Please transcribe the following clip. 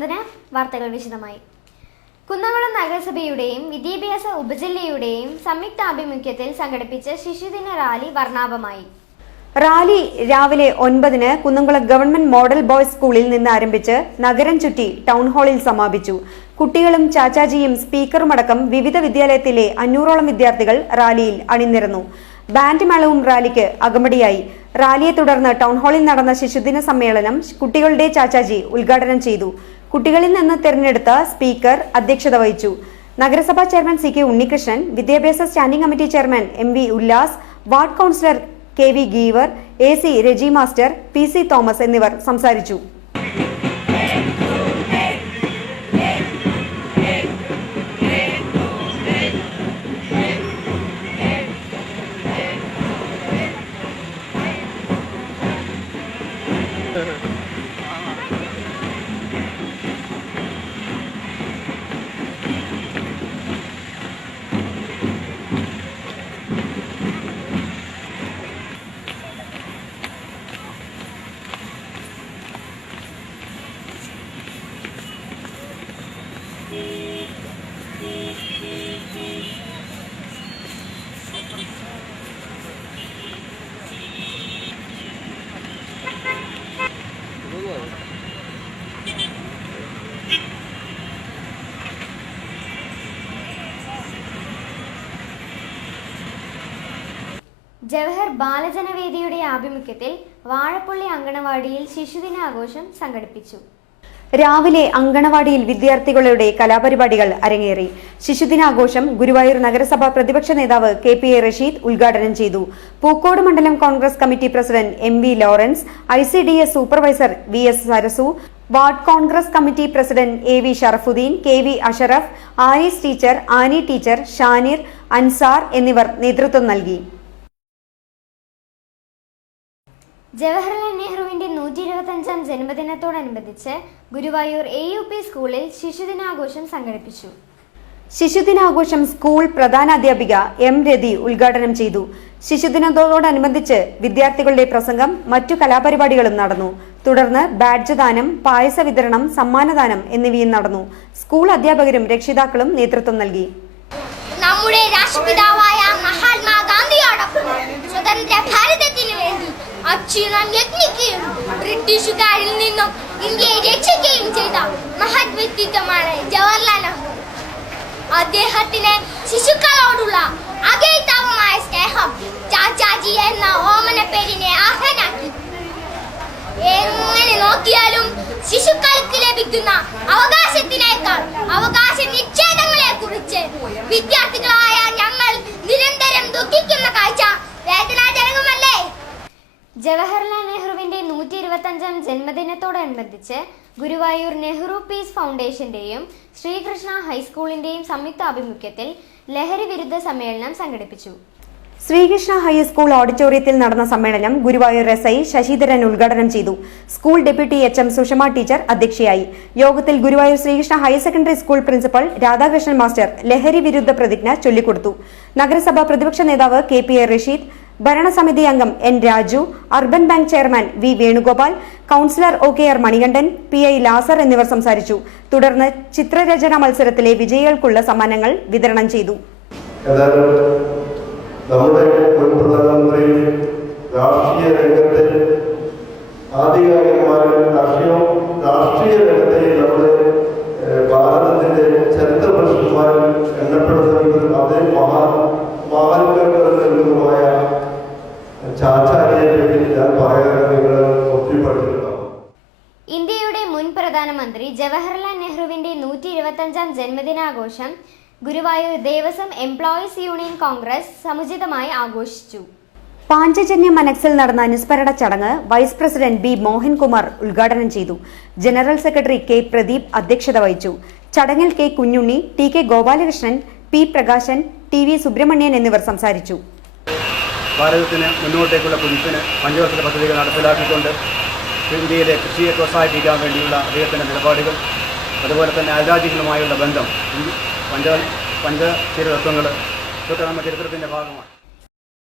അഭിനന്ദന വാർത്തകൾ വിശദമായി. കുന്നംകുളം നഗരസഭയുടെയും വിദ്യാഭ്യാസ ഉപജില്ലയുടെയും സംയുക്താഭിമുഖ്യത്തിൽ സംഘടിപ്പിച്ച ശിശുദിന റാലി വർണ്ണാഭമായി. റാലി രാവിലെ 9-ന് കുന്നംകുളം ഗവൺമെന്റ് മോഡൽ ബോയ്സ് സ്കൂളിൽ നിന്ന് ആരംഭിച്ച് നഗരം ചുറ്റി ടൗൺ ഹാളിൽ സമാപിച്ചു. കുട്ടികളും ചാച്ചാജിയും സ്പീക്കറുമടക്കം വിവിധ വിദ്യാലയത്തിലെ 500ഓളം വിദ്യാർത്ഥികൾ റാലിയിൽ അണിനിരന്നു. ബാൻഡ് മേളവും റാലിക്ക് അകമ്പടിയായി. റാലിയെ തുടർന്ന് ടൗൺ ഹാളിൽ നടന്ന ശിശുദിന സമ്മേളനം കുട്ടികളുടെ ചാച്ചാജി ഉദ്ഘാടനം ചെയ്തു. കുട്ടികളിൽ നിന്ന് തെരഞ്ഞെടുത്ത സ്പീക്കർ അധ്യക്ഷത വഹിച്ചു. നഗരസഭാ ചെയർമാൻ CK ഉണ്ണികൃഷ്ണൻ, വിദ്യാഭ്യാസ standing committee chairman MV Ullas, ward councillor KV giver, AC രജി മാസ്റ്റർ, PC തോമസ് എന്നിവർ സംസാരിച്ചു. ജവഹർ ബാലജനവേദിയുടെ ആഭിമുഖ്യത്തിൽ വാഴപ്പള്ളി അങ്കണവാടിയിൽ ശിശുദിനാഘോഷം സംഘടിപ്പിച്ചു. രാവിലെ അങ്കണവാടിയിൽ വിദ്യാർത്ഥികളുടെ കലാപരിപാടികൾ അരങ്ങേറി. ശിശുദിനാഘോഷം ഗുരുവായൂർ നഗരസഭ പ്രതിപക്ഷ നേതാവ് KPA റഷീദ് ഉദ്ഘാടനം ചെയ്തു. പൂക്കോട് മണ്ഡലം Congress committee president MV Lawrence, ICDS supervisor VS Sarasu, ward Congress committee president AV Sharafuddin, KV Ashraf, Aris teacher, Annie teacher, Shanir, Ansar എന്നിവർ നേതൃത്വം നൽകി. ജവഹർലാൽ നെഹ്റുവിന്റെ 125ാം ജന്മദിനത്തോടനുബന്ധിച്ച് ഗുരുവായൂർ AUP സ്കൂളിൽ ശിശുദിനാഘോഷം സംഘടിപ്പിച്ചു. ശിശുദിനാഘോഷം സ്കൂൾ പ്രധാനാധ്യാപിക M രതി ഉദ്ഘാടനം ചെയ്തു. ശിശുദിനത്തോടനുബന്ധിച്ച് വിദ്യാർത്ഥികളുടെ പ്രസംഗം, മറ്റു കലാപരിപാടികളും നടന്നു. തുടർന്ന് ബാഡ്ജ് ദാനം, പായസ വിതരണം, സമ്മാനദാനം എന്നിവയും നടന്നു. സ്കൂൾ അധ്യാപകരും രക്ഷിതാക്കളും നേതൃത്വം നൽകി. നമ്മുടെ രാഷ്ട്രപിതാവായ മഹാത്മാഗാന്ധിയോടൊപ്പം സ്വതന്ത്ര ഭാരതത്തിനു വേണ്ടി അക്ഷീണം യത്നിക്കുകയും ബ്രിട്ടീഷുകാരിൽ നിന്നും ഇന്ത്യയെ രക്ഷിക്കുകയും ചെയ്ത മഹത് വ്യക്തിത്വമാണ് ജവഹർലാൽ നെഹ്റു. അദ്ദേഹത്തിന് ശിശുക്കളോടുള്ള അകൈതാവമായ സ്നേഹം ചാച്ചാജി എന്ന ഓമന പേരിനെ അർഹനാക്കി. എങ്ങനെ നോക്കിയാലും ശിശുക്കൾക്ക് ലഭിക്കുന്ന അവകാശത്തിനേക്കാൾ അവകാശ നിഷേധങ്ങളെ കുറിച്ച് വിദ്യാർത്ഥികളായ ഞങ്ങൾ നിരന്തരം ദുഃഖിക്കുന്ന കാഴ്ച വേദനാജനകമല്ലേ? ജവഹർലാൽ നെഹ്റുവിന്റെ 125ാം ജന്മദിനത്തോടനുബന്ധിച്ച് ഗുരുവായൂർ നെഹ്റു പീസ് ഫൗണ്ടേഷന്റെയും ശ്രീകൃഷ്ണ ഹൈസ്കൂളിന്റെയും സംയുക്താഭിമുഖ്യത്തിൽ ലഹരി വിരുദ്ധ സമ്മേളനം സംഘടിപ്പിച്ചു. ശ്രീകൃഷ്ണ ഹൈസ്കൂൾ ഓഡിറ്റോറിയത്തിൽ നടന്ന സമ്മേളനം ഗുരുവായൂർ SI ശശിധരൻ ഉദ്ഘാടനം ചെയ്തു. School deputy HM Sushama teacher അധ്യക്ഷയായി. യോഗത്തിൽ Guruvayur Sreekrishna higher secondary school principal Radhakrishnan master ലഹരി വിരുദ്ധ പ്രതിജ്ഞ ചൊല്ലിക്കൊടുത്തു. നഗരസഭാ പ്രതിപക്ഷ നേതാവ് KPA റഷീദ്, ഭരണസമിതി അംഗം N Raju, urban bank chairman V Venugopal, councillor OKR Manikandan, PI ലാസർ എന്നിവർ സംസാരിച്ചു. തുടർന്ന് ചിത്രരചന മത്സരത്തിലെ വിജയികൾക്കുള്ള സമ്മാനങ്ങൾ വിതരണം ചെയ്തു. നമ്മുടെ മുൻ പ്രധാനമന്ത്രി രാഷ്ട്രീയ രംഗത്തെ ആധികാരികമാരും രാഷ്ട്രീയ രംഗത്തെ നമ്മുടെ ഭാരതത്തിന്റെ ചരിത്ര പുരുഷന്മാരിൽ എണ്ണപ്പെടുന്ന അതേ മഹാന്മാരുമായ ചാച്ചാജിയെ പറ്റി ഞാൻ പറയാൻ നിങ്ങൾ ഒത്തിരി പഠിച്ചിട്ടുണ്ടാവും. ഇന്ത്യയുടെ മുൻ പ്രധാനമന്ത്രി ജവഹർലാൽ നെഹ്റുവിന്റെ 125ാം ജന്മദിനാഘോഷം ഗുരുവായൂർ ദേവസ്വം എംപ്ലോയീസ് യൂണിയൻ കോൺഗ്രസ് സമുചിതമായി ആഘോഷിച്ചു. പാഞ്ചജന്യ മനക്സിൽ നടന്ന അനുസ്മരണ ചടങ്ങ് വൈസ് പ്രസിഡന്റ് B മോഹൻകുമാർ ഉദ്ഘാടനം ചെയ്തു. ജനറൽ സെക്രട്ടറി K പ്രദീപ് അധ്യക്ഷത വഹിച്ചു. ചടങ്ങിൽ K Kunjunni, TK Gopalakrishnan, P Prakashan, TV Subramanian എന്നിവർ സംസാരിച്ചു. ഭാരതത്തിന് മുന്നോട്ടേക്കുള്ള കുതിപ്പിന് പഞ്ചവത്സര പദ്ധതികൾ നടപ്പിലാക്കിക്കൊണ്ട് ഇന്ത്യയിലെ കൃഷിയെ പ്രോത്സാഹിപ്പിക്കാൻ വേണ്ടിയുള്ള അദ്ദേഹത്തിൻ്റെ നിലപാടുകൾ, അതുപോലെ തന്നെ അയൽരാജ്യങ്ങളുമായുള്ള ബന്ധം, പഞ്ചശീല തത്വങ്ങൾ ഇതൊക്കെ നമ്മുടെ ചരിത്രത്തിൻ്റെ ഭാഗമാണ്.